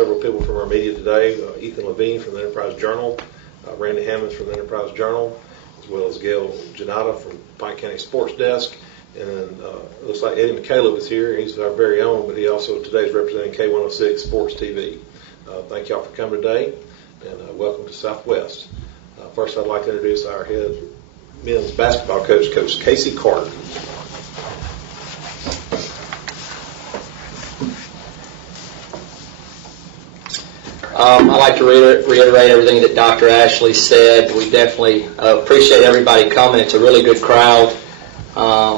several people from our media today. Ethan Levine from the Enterprise Journal, Randy Hammonds from the Enterprise Journal, as well as Gail Janata from Pike County Sports Desk. And it looks like Eddie McCaleb is here. He's our very own, but he also today is representing K106 Sports TV. Thank y'all for coming today, and welcome to Southwest. First, I'd like to introduce our head men's basketball coach, Coach Casey Carter. I'd like to reiterate everything that Dr. Ashley said. We definitely appreciate everybody coming. It's a really good crowd.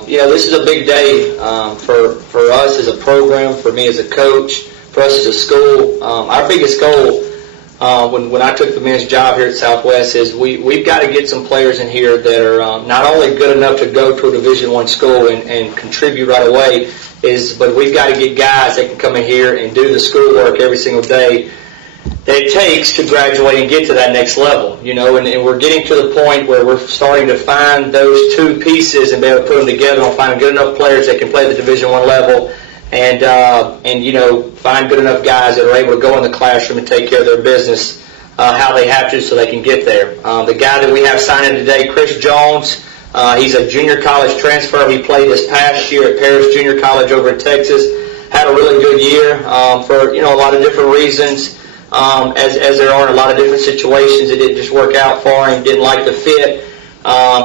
This is a big day for us as a program, for me as a coach, for us as a school. Our biggest goal when I took the men's job here at Southwest is we've got to get some players in here that are not only good enough to go to a Division I school and contribute right away, but we've got to get guys that can come in here and do the schoolwork every single day that it takes to graduate and get to that next level, and we're getting to the point where we're starting to find those two pieces and be able to put them together and find good enough players that can play the Division I level and find good enough guys that are able to go in the classroom and take care of their business how they have to so they can get there. The guy that we have signing today, Chris Jones, he's a junior college transfer. He played this past year at Paris Junior College over in Texas. Had a really good year for a lot of different reasons. As there are in a lot of different situations, it didn't just work out for him, didn't like the fit.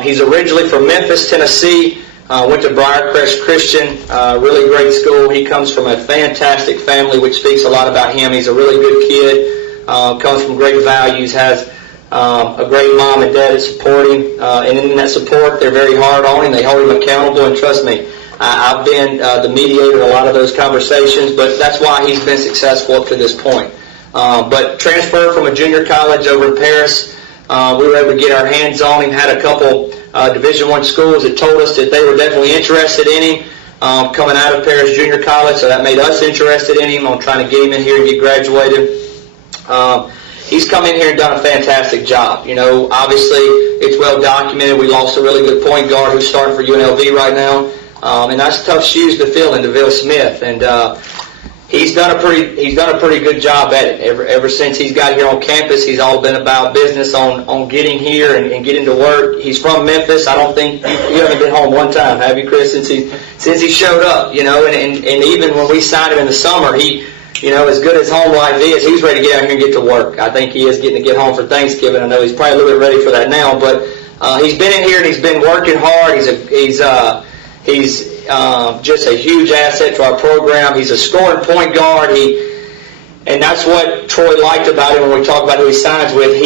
He's originally from Memphis, Tennessee, went to Briarcrest Christian, really great school. He comes from a fantastic family, which speaks a lot about him. He's a really good kid, comes from great values, has a great mom and dad that support him, and in that support, they're very hard on him. They hold him accountable, and trust me, I've been the mediator in a lot of those conversations, but that's why he's been successful up to this point. But transferred from a junior college over in Paris, we were able to get our hands on him. Had a couple Division I schools that told us that they were definitely interested in him coming out of Paris Junior College, so that made us interested in him on trying to get him in here and get graduated. He's come in here and done a fantastic job. Obviously it's well documented. We lost a really good point guard who's starting for UNLV right now, and that's tough shoes to fill in DeVille Smith. And He's done a pretty good job at it. Ever since he's got here on campus, he's all been about business on getting here and getting to work. He's from Memphis. I don't think you haven't been home one time, have you, Chris? Since he showed up, and even when we signed him in the summer, he, as good as home life is, he's ready to get out here and get to work. I think he is getting to get home for Thanksgiving. I know he's probably a little bit ready for that now, but he's been in here and he's been working hard. He's just a huge asset to our program. He's a scoring point guard. And that's what Troy liked about him when we talk about who he signs with.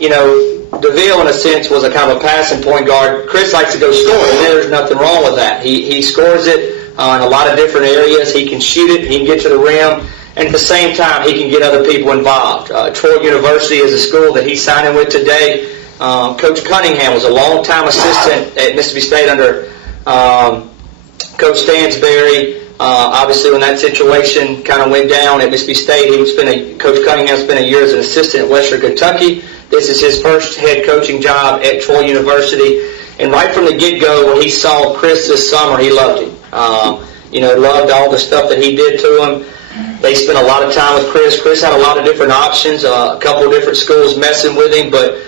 DeVille, in a sense, was a kind of a passing point guard. Chris likes to go score, and there's nothing wrong with that. He scores it in a lot of different areas. He can shoot it. He can get to the rim. And at the same time, he can get other people involved. Troy University is a school that he's signing with today. Coach Cunningham was a long-time assistant at Mississippi State under Coach Stansberry. Obviously, when that situation kind of went down at Mississippi State, Coach Cunningham spent a year as an assistant at Western Kentucky. This is his first head coaching job at Troy University. And right from the get-go, when he saw Chris this summer, he loved him. Loved all the stuff that he did to him. They spent a lot of time with Chris. Chris had a lot of different options, a couple of different schools messing with him, but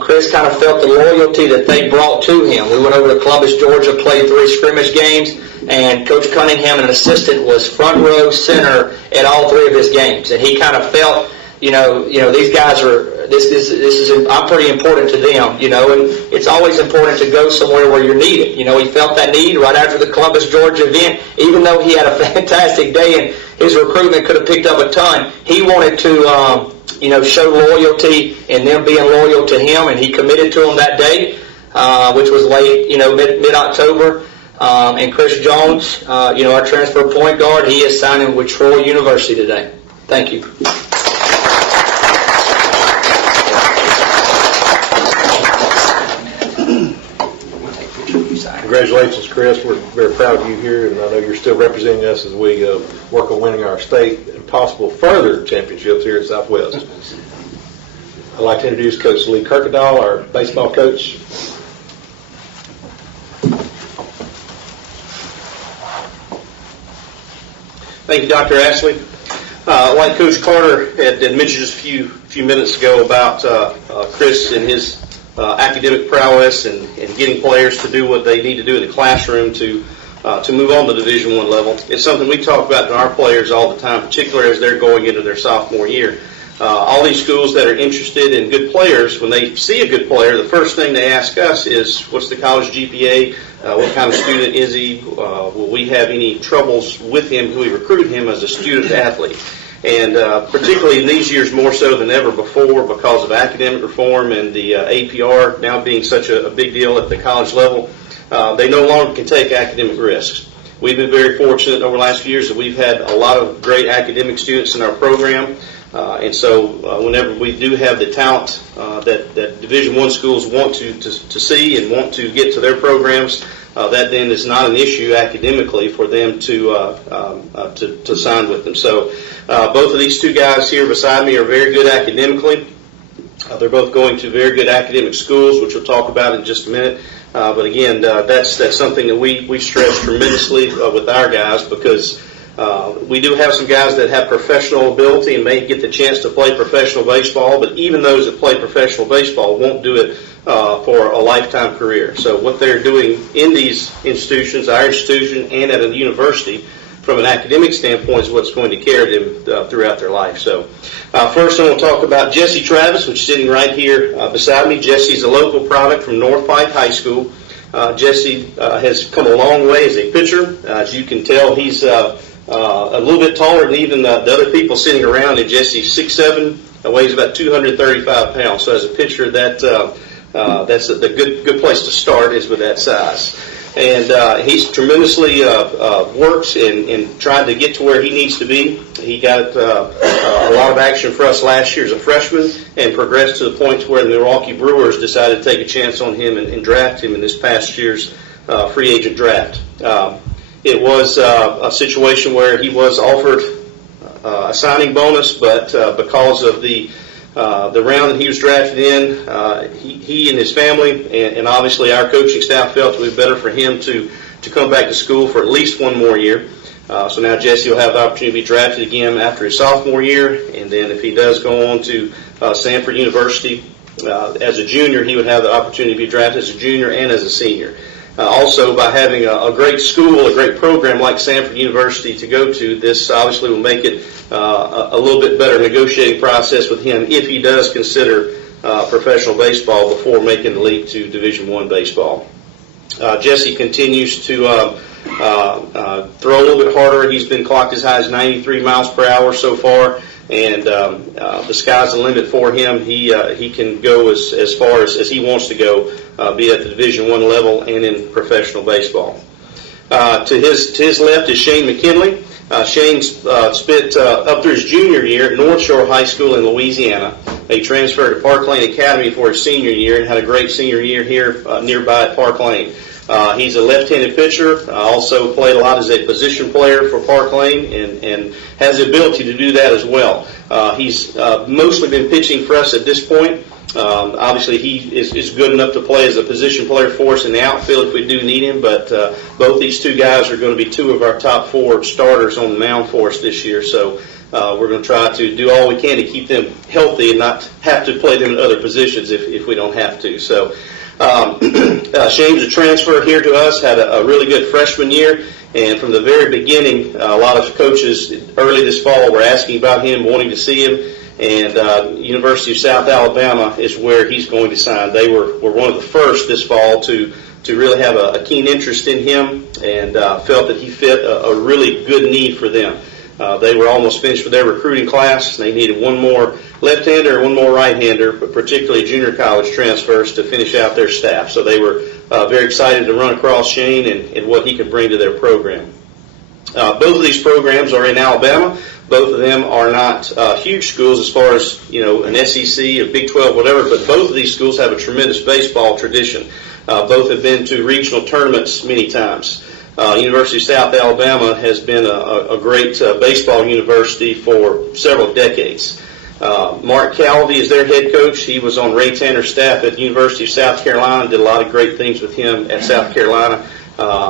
Chris kind of felt the loyalty that they brought to him. We went over to Columbus, Georgia, played 3 scrimmage games, and Coach Cunningham, an assistant, was front row center at all 3 of his games. And he kind of felt, these guys I'm pretty important to them, and it's always important to go somewhere where you're needed. He felt that need right after the Columbus, Georgia event, even though he had a fantastic day and his recruitment could have picked up a ton. He wanted to, show loyalty and them being loyal to him, and he committed to them that day, which was late, mid-October. And Chris Jones, our transfer point guard, he is signing with Troy University today. Thank you. Congratulations, Chris. We're very proud of you here, and I know you're still representing us as we work on winning our state and possible further championships here at Southwest. I'd like to introduce Coach Lee Kirkendall, our baseball coach. Thank you, Dr. Ashley. Like Coach Carter had mentioned just a few minutes ago about Chris and his academic prowess and getting players to do what they need to do in the classroom to move on to Division I level. It's something we talk about to our players all the time, particularly as they're going into their sophomore year. All these schools that are interested in good players, when they see a good player, the first thing they ask us is, what's the college GPA? What kind of student is he? Will we have any troubles with him? Can we recruit him as a student athlete? And particularly in these years more so than ever before, because of academic reform and the APR now being such a big deal at the college level, they no longer can take academic risks. We've been very fortunate over the last few years that we've had a lot of great academic students in our program. And so whenever we do have the talent that Division I schools want to see and want to get to their programs, that then is not an issue academically for them to sign with them. So both of these two guys here beside me are very good academically. They're both going to very good academic schools, which we'll talk about in just a minute. But again, that's something that we stress tremendously with our guys, because we do have some guys that have professional ability and may get the chance to play professional baseball, but even those that play professional baseball won't do it for a lifetime career. So what they're doing in these institutions, our institution and at a university, from an academic standpoint, is what's going to carry them throughout their life. So first I'm going to talk about Jesse Travis, which is sitting right here beside me. Jesse's a local product from North Pike High School. Jesse has come a long way as a pitcher. As you can tell, he's a little bit taller than even the other people sitting around, and Jesse's 6'7", weighs about 235 pounds. So as a pitcher, that's the good place to start, is with that size. And he's tremendously works and tried to get to where he needs to be. He got a lot of action for us last year as a freshman and progressed to the point to where the Milwaukee Brewers decided to take a chance on him and draft him in this past year's free agent draft. It was a situation where he was offered a signing bonus, but because of the round that he was drafted in, he and his family and obviously our coaching staff felt it would be better for him to come back to school for at least one more year. So now Jesse will have the opportunity to be drafted again after his sophomore year, and then if he does go on to Stanford University as a junior, he would have the opportunity to be drafted as a junior and as a senior. Also, by having a great school, a great program like Stanford University to go to, this obviously will make it a little bit better negotiating process with him if he does consider professional baseball before making the leap to Division I baseball. Jesse continues to throw a little bit harder. He's been clocked as high as 93 miles per hour so far, and the sky's the limit for him. He can go as far as he wants to go, be at the Division I level and in professional baseball. To his left is Shane McKinley. Shane's spent up through his junior year at North Shore High School in Louisiana. He transferred to Park Lane Academy for his senior year and had a great senior year here nearby at Park Lane. He's a left-handed pitcher, also played a lot as a position player for Park Lane and has the ability to do that as well. He's mostly been pitching for us at this point. Obviously, he is good enough to play as a position player for us in the outfield if we do need him, but both these two guys are going to be two of our top 4 starters on the mound for us this year, so we're going to try to do all we can to keep them healthy and not have to play them in other positions if we don't have to. So Shane's a transfer here to us, had a really good freshman year, and from the very beginning, a lot of coaches early this fall were asking about him, wanting to see him, and University of South Alabama is where he's going to sign. They were one of the first this fall to really have a keen interest in him and felt that he fit a really good need for them. They were almost finished with their recruiting class. They needed one more left-hander and one more right-hander, but particularly junior college transfers to finish out their staff. So they were very excited to run across Shane and what he could bring to their program. Both of these programs are in Alabama. Both of them are not huge schools as far as, an SEC, a Big 12, whatever, but both of these schools have a tremendous baseball tradition. Both have been to regional tournaments many times. University of South Alabama has been a great baseball university for several decades. Mark Calvey is their head coach. He was on Ray Tanner's staff at the University of South Carolina, did a lot of great things with him at South Carolina.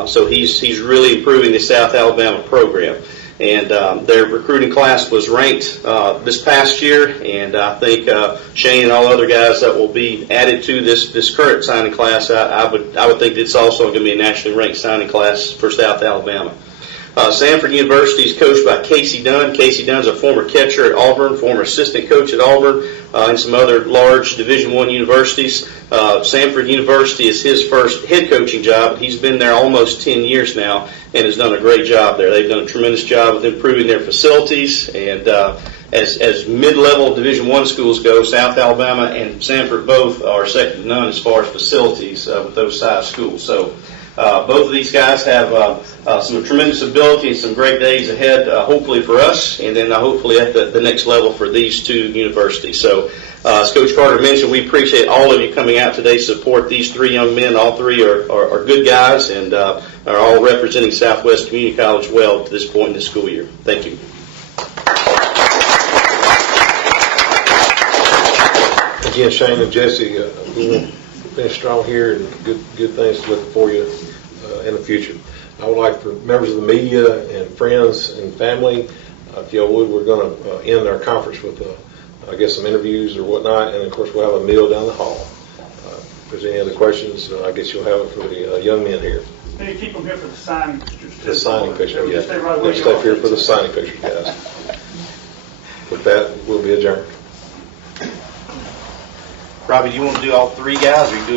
So he's really improving the South Alabama program. And their recruiting class was ranked this past year, and I think Shane and all other guys that will be added to this current signing class, I would think it's also going to be a nationally ranked signing class for South Alabama. Samford University is coached by Casey Dunn. Casey Dunn's a former catcher at Auburn, former assistant coach at Auburn, and some other large Division I universities. Samford University is his first head coaching job. He's been there almost 10 years now and has done a great job there. They've done a tremendous job with improving their facilities, and as mid-level Division I schools go, South Alabama and Samford both are second to none as far as facilities with those size schools. So both of these guys have some tremendous ability and some great days ahead, hopefully for us, and then hopefully at the next level for these two universities. So, as Coach Carter mentioned, we appreciate all of you coming out today to support these three young men. All three are good guys and are all representing Southwest Community College well to this point in the school year. Thank you. Again, Shane and Jesse, we will finish strong here and good things to look for you in the future. I would like for members of the media and friends and family, if y'all would, we're going to end our conference with, I guess, some interviews or whatnot, and of course we'll have a meal down the hall. If there's any other questions, I guess you'll have it for the young men here. Maybe keep them here for the signing pictures. The signing picture, yeah. Stay right Let's stay here for the signing pictures, guys. With that, we'll be adjourned. Robbie, do you want to do all three guys, or you do